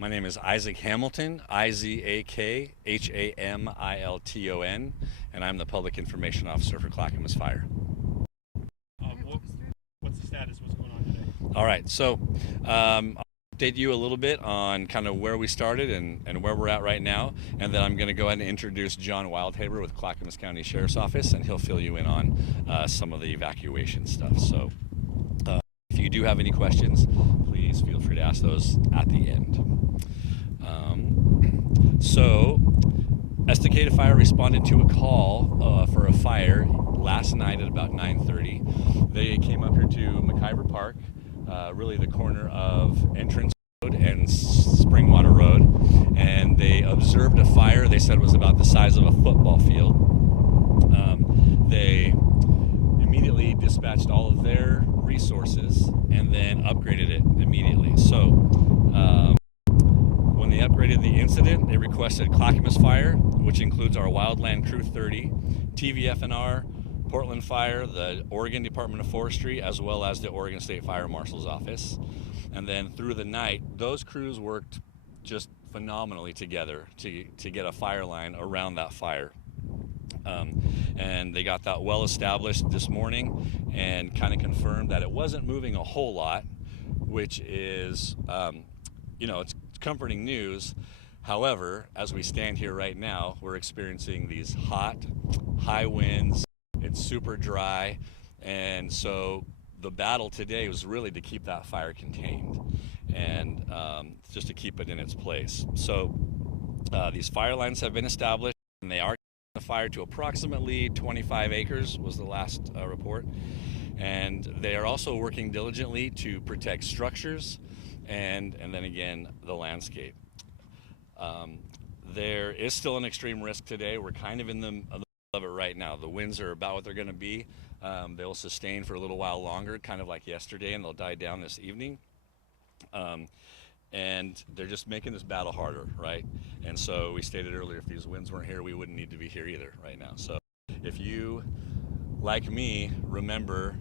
My name is Isaac Hamilton, Izakhamilton, and I'm the Public Information Officer for Clackamas Fire. What's the status? What's going on today? All right, so I'll update you a little bit on kind of where we started and where we're at right now, and then I'm going to go ahead and introduce John Wildhaber with Clackamas County Sheriff's Office, and he'll fill you in on some of the evacuation stuff. So if you do have any questions, please feel free to ask those at the end. So Estacada Fire responded to a call for a fire last night at about 9:30. They came up here to Mclver Park, really the corner of Entrance Road and Springwater Road, and they observed a fire they said was about the size of a football field. They immediately dispatched all of their resources and then upgraded it immediately. So when they upgraded the incident, they requested Clackamas Fire, which includes our Wildland Crew 30, TVFNR, Portland Fire, the Oregon Department of Forestry, as well as the Oregon State Fire Marshal's Office. And then through the night, those crews worked just phenomenally together to get a fire line around that fire. And they got that well established this morning and kind of confirmed that it wasn't moving a whole lot, which is, it's comforting news. However, as we stand here right now, we're experiencing these hot, high winds. It's super dry, and so the battle today was really to keep that fire contained and just to keep it in its place. So these fire lines have been established, and they are the fire to approximately 25 acres was the last report, and they are also working diligently to protect structures and then again the landscape. There is still an extreme risk today. We're kind of in the middle of it right now. The winds are about what they're going to be. They'll sustain for a little while longer, kind of like yesterday, and they'll die down this evening. And they're just making this battle harder, right? And so we stated earlier, if these winds weren't here, we wouldn't need to be here either right now. So if you, like me, remember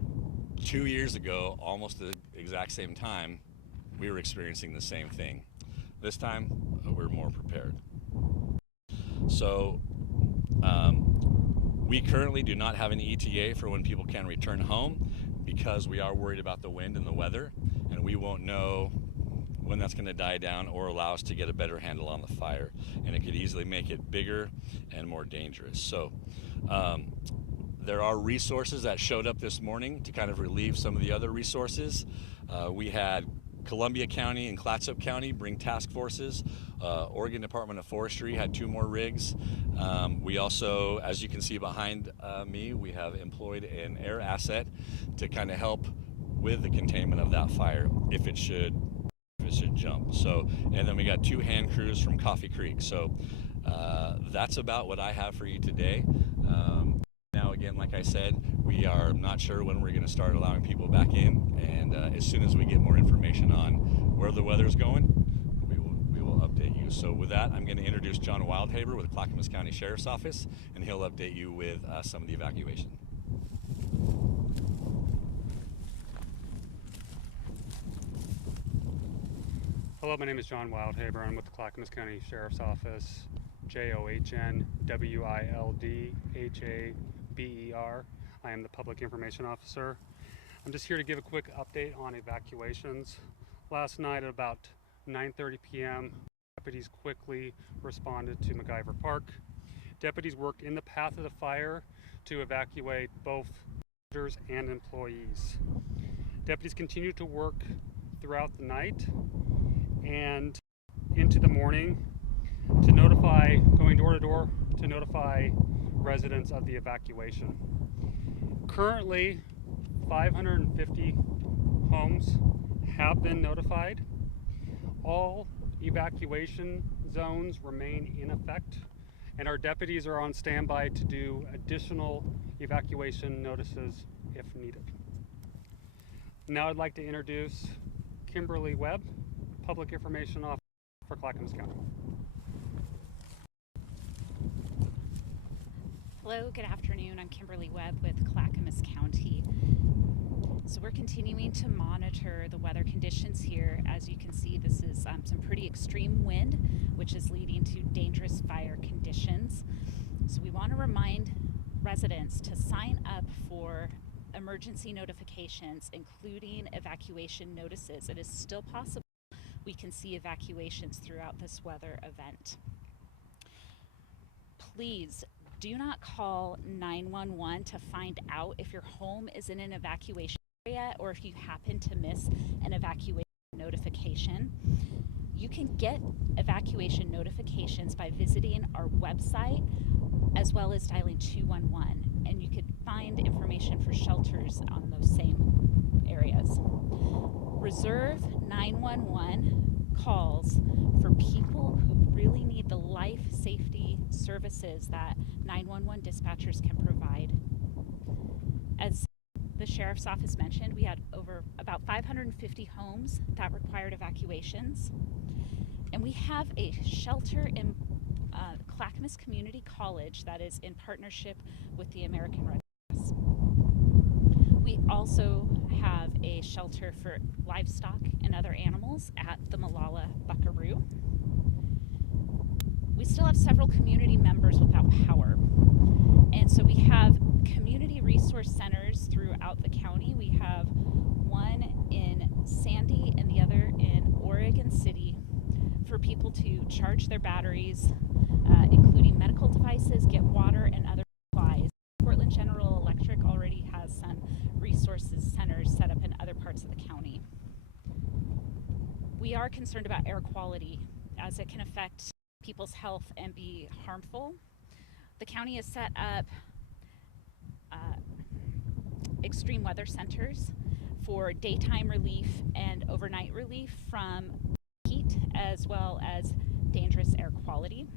2 years ago, almost the exact same time, we were experiencing the same thing. This time, we're more prepared. So we currently do not have an ETA for when people can return home because we are worried about the wind and the weather, and we won't know when that's going to die down or allow us to get a better handle on the fire, and it could easily make it bigger and more dangerous. So there are resources that showed up this morning to kind of relieve some of the other resources. We had Columbia County and Clatsop County bring task forces. Oregon Department of Forestry had 2 more rigs. We also, as you can see behind me, we have employed an air asset to kind of help with the containment of that fire if it should jump. So, and then we got 2 hand crews from Coffee Creek. So that's about what I have for you today. Now again, like I said, we are not sure when we're going to start allowing people back in, and as soon as we get more information on where the weather's going, we will update you. So with that, I'm going to introduce John Wildhaber with Clackamas County Sheriff's Office, and he'll update you with some of the evacuation. Hello, my name is John Wildhaber. I'm with the Clackamas County Sheriff's Office, JOHNWILDHABER. I am the Public Information Officer. I'm just here to give a quick update on evacuations. Last night at about 9:30 p.m., deputies quickly responded to Mclver Park. Deputies worked in the path of the fire to evacuate both visitors and employees. Deputies continued to work throughout the night and into the morning to notify, going door to door to notify residents of the evacuation. Currently, 550 homes have been notified. All evacuation zones remain in effect, and our deputies are on standby to do additional evacuation notices if needed. Now I'd like to introduce Kimberly Webb, Public Information Officer for Clackamas County. Hello, good afternoon. I'm Kimberly Webb with Clackamas County. So we're continuing to monitor the weather conditions here. As you can see, this is some pretty extreme wind, which is leading to dangerous fire conditions. So we want to remind residents to sign up for emergency notifications, including evacuation notices. It is still possible we can see evacuations throughout this weather event. Please do not call 911 to find out if your home is in an evacuation area or if you happen to miss an evacuation notification. You can get evacuation notifications by visiting our website as well as dialing 211, and you could find information for shelters on those same areas. Reserve 911 calls for people who really need the life safety services that 911 dispatchers can provide. As the Sheriff's Office mentioned, we had about 550 homes that required evacuations. And we have a shelter in Clackamas Community College that is in partnership with the American Red Cross. We also have a shelter for livestock and other animals at the Malala Buckaroo. We still have several community members without power. And so we have community resource centers throughout the county. We have one in Sandy and the other in Oregon City for people to charge their batteries, including medical devices, get water, and other supplies. Portland General Electric already has some resources centers set up in other parts of the county. We are concerned about air quality as it can affect people's health and be harmful. The county has set up extreme weather centers for daytime relief and overnight relief from heat as well as dangerous air quality.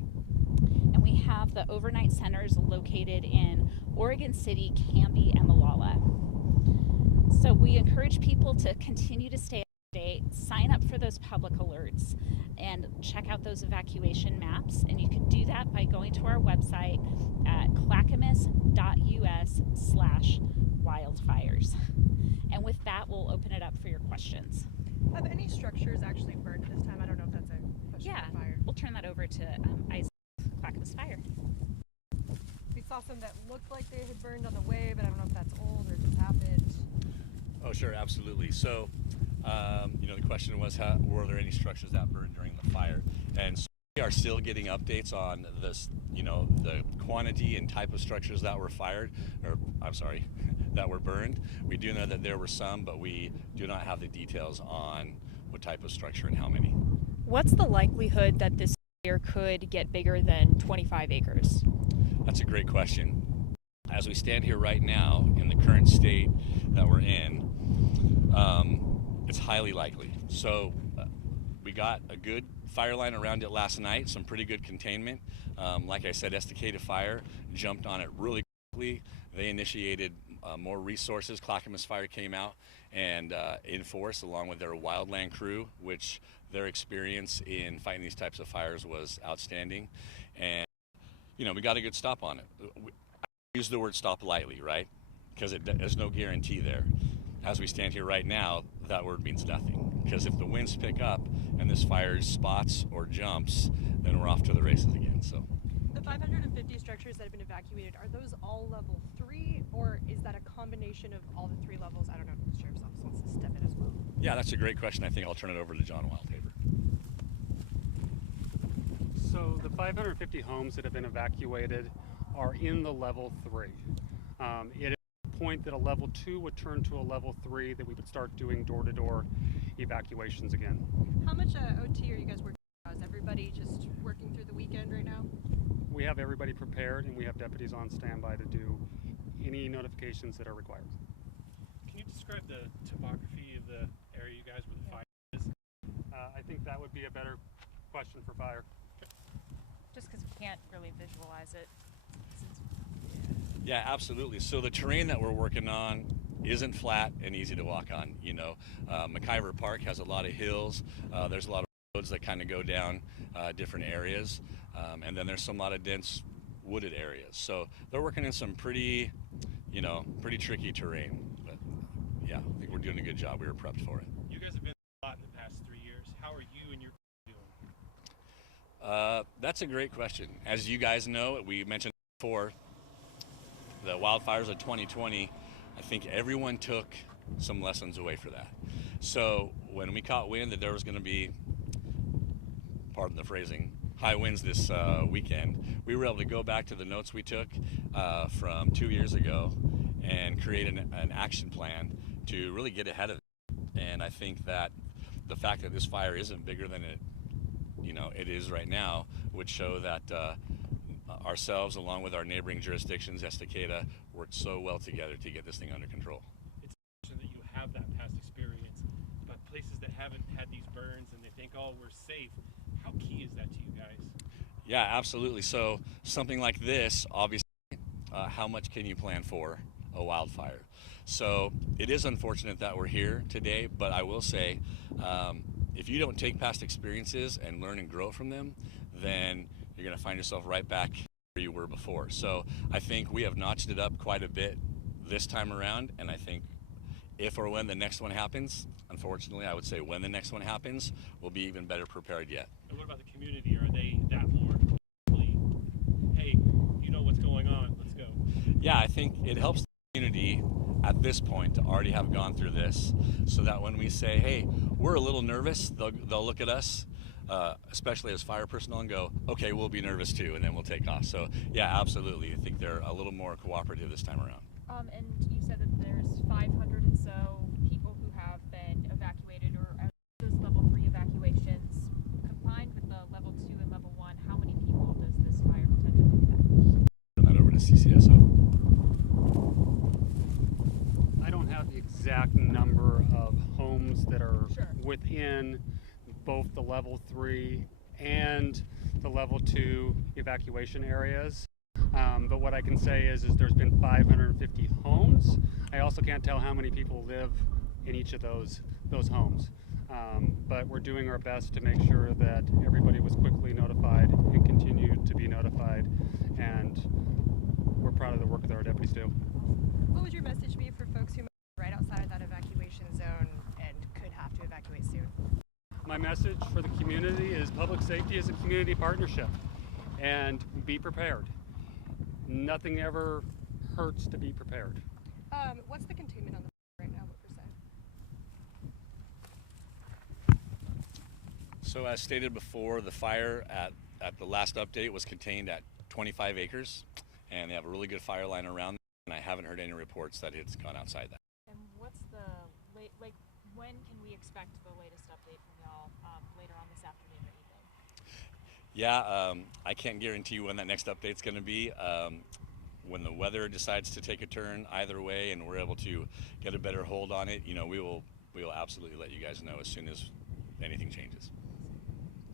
And we have the overnight centers located in Oregon City, Canby, and Malala. So we encourage people to continue to stay up to date, sign up for those public alerts, and check out those evacuation maps. And you can do that by going to our website at clackamas.us/wildfires. And with that, we'll open it up for your questions. Have any structures actually burned this time? I don't know if that's a question for fire. We'll turn that over to Isaac, Clackamas Fire. We saw some that looked like they had burned on the way, but I don't know if that's old or just happened. Oh, sure, absolutely. So, the question was, were there any structures that burned during the fire? And so we are still getting updates on this, the quantity and type of structures that were that were burned. We do know that there were some, but we do not have the details on what type of structure and how many. What's the likelihood that this fire could get bigger than 25 acres? That's a great question. As we stand here right now, in the current state that we're in, it's highly likely. So we got a good fire line around it last night, some pretty good containment. Like I said, Estacada Fire jumped on it really quickly. They initiated more resources. Clackamas Fire came out and in force along with their wildland crew, which their experience in fighting these types of fires was outstanding. And, we got a good stop on it. I use the word stop lightly, right? Because there's no guarantee there. As we stand here right now, that word means nothing. Because if the winds pick up and this fire spots or jumps, then we're off to the races again. So The 550 structures that have been evacuated, are those all level 3, or is that a combination of all the 3 levels? I don't know if the Sheriff's Office wants to step in as well. Yeah, that's a great question. I think I'll turn it over to John Wildhaber. So the 550 homes that have been evacuated are in the level 3. It is a point that a level 2 would turn to a level 3 that we would start doing door-to-door evacuations again. How much OT are you guys working on? Is everybody just working through the weekend right now? We have everybody prepared, and we have deputies on standby to do any notifications that are required. Can you describe the topography of the area you guys where the fire is? I think that would be a better question for fire. Just because we can't really visualize it. Yeah, absolutely. So the terrain that we're working on isn't flat and easy to walk on. Mclver Park has a lot of hills. There's a lot of roads that kind of go down different areas. And then there's a lot of dense wooded areas. So they're working in some pretty tricky terrain. But yeah, I think we're doing a good job. We were prepped for it. You guys have been a lot in the past 3 years. How are you and your doing? That's a great question. As you guys know, we mentioned before, the wildfires of 2020, I think everyone took some lessons away for that. So when we caught wind that there was going to be, pardon the phrasing, high winds this weekend, we were able to go back to the notes we took from 2 years ago and create an action plan to really get ahead of it. And I think that the fact that this fire isn't bigger than it is right now would show that ourselves, along with our neighboring jurisdictions, Estacada, worked so well together to get this thing under control. It's important that you have that past experience, but places that haven't had these burns and they think, oh, we're safe. How key is that to you guys? Yeah, absolutely. So something like this, obviously, how much can you plan for a wildfire? So it is unfortunate that we're here today, but I will say, if you don't take past experiences and learn and grow from them, then you're going to find yourself right back where you were before. So I think we have notched it up quite a bit this time around, and I think if or when the next one happens, unfortunately, I would say when the next one happens, we'll be even better prepared yet. And what about the community? Are they that more, hey, you know what's going on, let's go? Yeah, I think it helps the community at this point to already have gone through this, so that when we say, hey, we're a little nervous, they'll look at us, especially as fire personnel, and go, okay, we'll be nervous too, and then we'll take off. So yeah, absolutely. I think they're a little more cooperative this time around. And you said that there's 500 and so people who have been evacuated, or are those level 3 evacuations combined with the level 2 and level 1, how many people does this fire potentially affect? Turn that over to CCSO. I don't have the exact number of homes that are Sure. within both the level 3 and the level 2 evacuation areas. But what I can say is there's been 550 homes. I also can't tell how many people live in each of those homes. But we're doing our best to make sure that everybody was quickly notified and continued to be notified. And we're proud of the work that our deputies do. What would your message be for folks who might be right outside of that evacuation zone and could have to evacuate soon? My message for the community is public safety is a community partnership, and be prepared. Nothing ever hurts to be prepared. What's the containment on the right now? What %? So as stated before, the fire at the last update was contained at 25 acres, and they have a really good fire line around them, and I haven't heard any reports that it's gone outside that. And what's the when can we expect the latest update from y'all later on this afternoon or evening? Yeah, I can't guarantee you when that next update's going to be. When the weather decides to take a turn either way and we're able to get a better hold on it, we will absolutely let you guys know as soon as anything changes.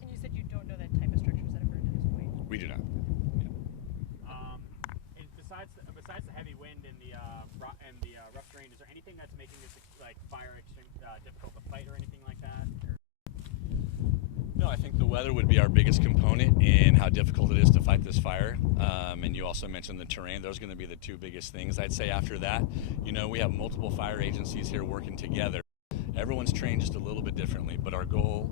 And you said you don't know the type of structures that have burned at this point. We do not. And besides the heavy wind and the rough terrain, is there anything that's making this fire difficult to fight or anything like that? No, I think the weather would be our biggest component in how difficult it is to fight this fire. And you also mentioned the terrain. Those are going to be the two biggest things. I'd say after that, we have multiple fire agencies here working together. Everyone's trained just a little bit differently, but our goal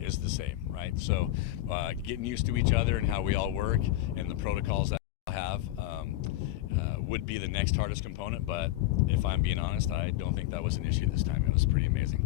is the same, right? So getting used to each other and how we all work and the protocols that we all have would be the next hardest component. But if I'm being honest, I don't think that was an issue this time. It was pretty amazing.